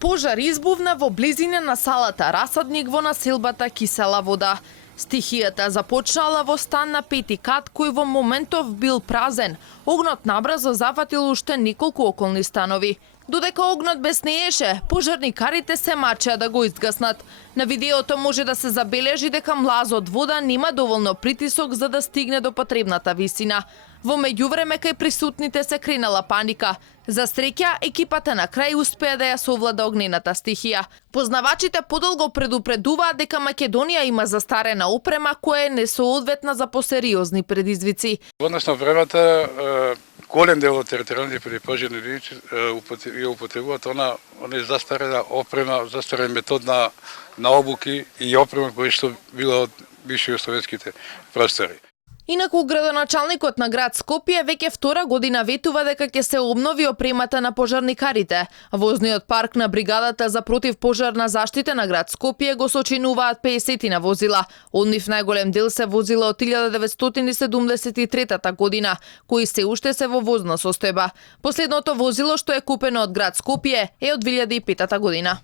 Пожар избувна во близина на салата Расадник во населбата Кисела вода. Стихијата започнала во стан на 5-ти кат кој во моментов бил празен. Огнот набрзо зафатил уште неколку околни станови. Додека огнот беснееше, пожарникарите се мачеа да го изгаснат. На видеото може да се забележи дека млазот вода нема доволно притисок за да стигне до потребната висина. Во меѓувреме кај присутните се кренала паника. За среќа, екипата на крај успеа да ја совлада огнената стихија. Познавачите подолго предупредуваат дека Македонија има застарена опрема која е несоодветна за посериозни предизвици. Во однос на опремата, голем дел од територијалните предпожарни единици ја употребуваат она застарена опрема, застарен метод на обуки и опрема која што била од бивши југословенските простори. Инаку градоначалникот на град Скопје веќе втора година ветува дека ќе се обнови опремата на пожарникарите. Возниот парк на бригадата за противпожарна заштита на град Скопје го сочинуваат 50 возила. Од нив најголем дел се возила од 1973 година, кои се уште се во возна состојба. Последното возило што е купено од град Скопје е од 2005 година.